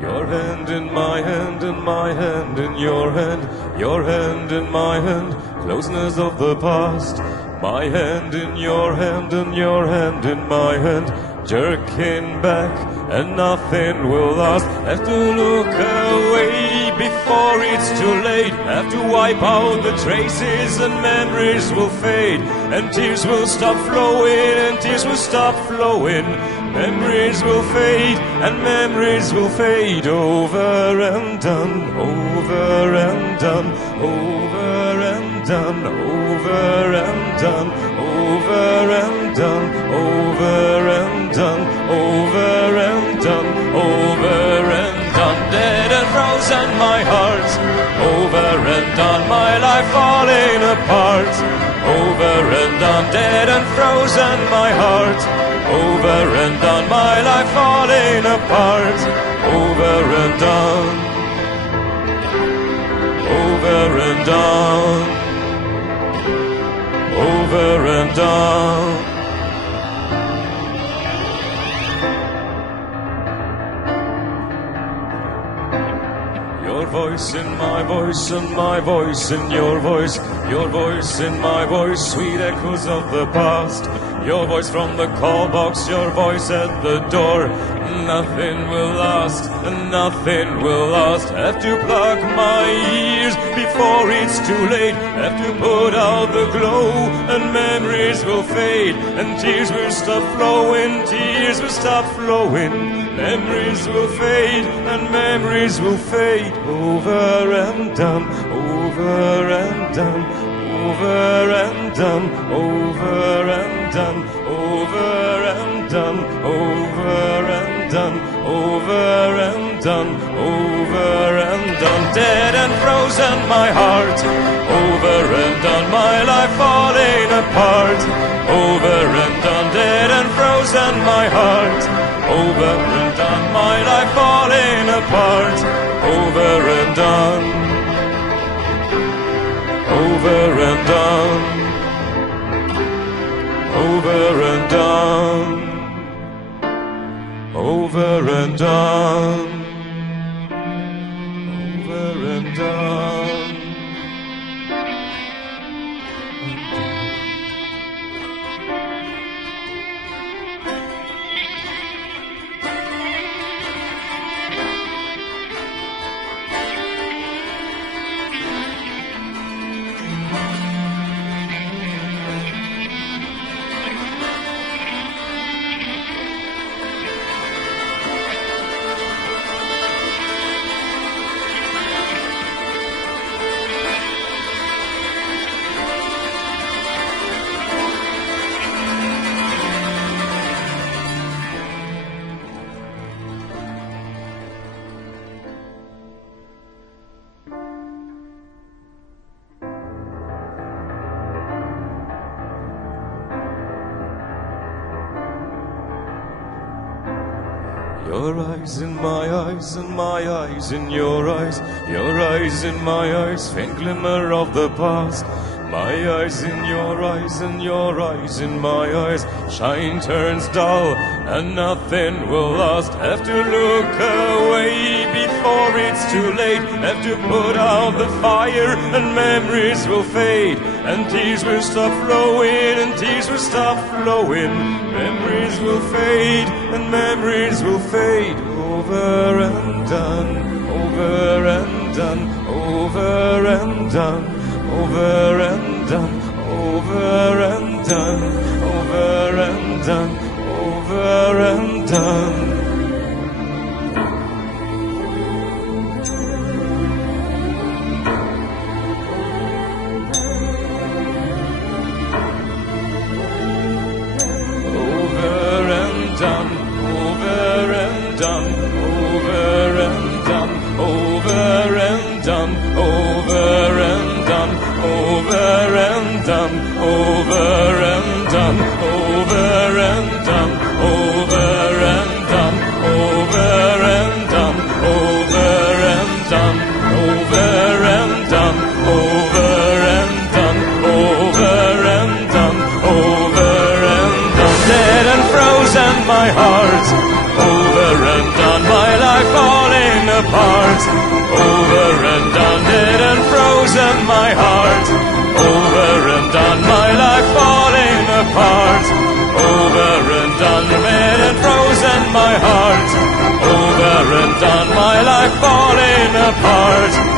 Your hand in my hand and my hand in your hand, your hand in my hand, closeness of the past. My hand in your hand and your hand in my hand, jerking back and nothing will last. Have to look away before it's too late. Have to wipe out the traces and memories will fade. And tears will stop flowing and tears will stop flowing. Memories will fade and memories will fade. Over and done, over and done, over and done, over and done, over and done, over and done, over and done, over and done. Dead and frozen my heart, over and done, my life falling apart. Over and done, dead and frozen my heart. Over and done, my life falling apart. Over and done. Over and done. Over and done. Your voice in my voice and my voice in your voice. Your voice in my voice, sweet echoes of the past. Your voice from the call box, your voice at the door. Nothing will last, and nothing will last. Have to plug my ears before it's too late. Have to put out the glow, and memories will fade. And tears will stop flowing, tears will stop flowing. Memories will fade, and memories will fade. Over and done, over and done, over and done, over and done, over and done, over and done, over and done, over and done. Dead and frozen my heart, over and done, my life falling apart. Over and done, dead and frozen my heart. Over and done, my life falling apart. Over and done. Over and done. Over and done. Over and done. Over and done. Your eyes in my eyes and my eyes in your eyes. Your eyes in my eyes, faint glimmer of the past. My eyes in your eyes and your eyes in my eyes. Shine turns dull and nothing will last. Have to look away before it's too late. Have to put out the fire and memories will fade. And tears will stop flowing and tears will stop flowing. Memories will fade and memories will fade. Over and done, over and done, over and done, over and done, over and done, over and done, over and done. Done, over and done, over and done, over and done, over and done, over and done, over and done, over and done, over and done. apart. Over and done, dead and frozen my heart. Over and done, my life falling apart. Over and done, dead and frozen my heart. Over and done, my life falling apart.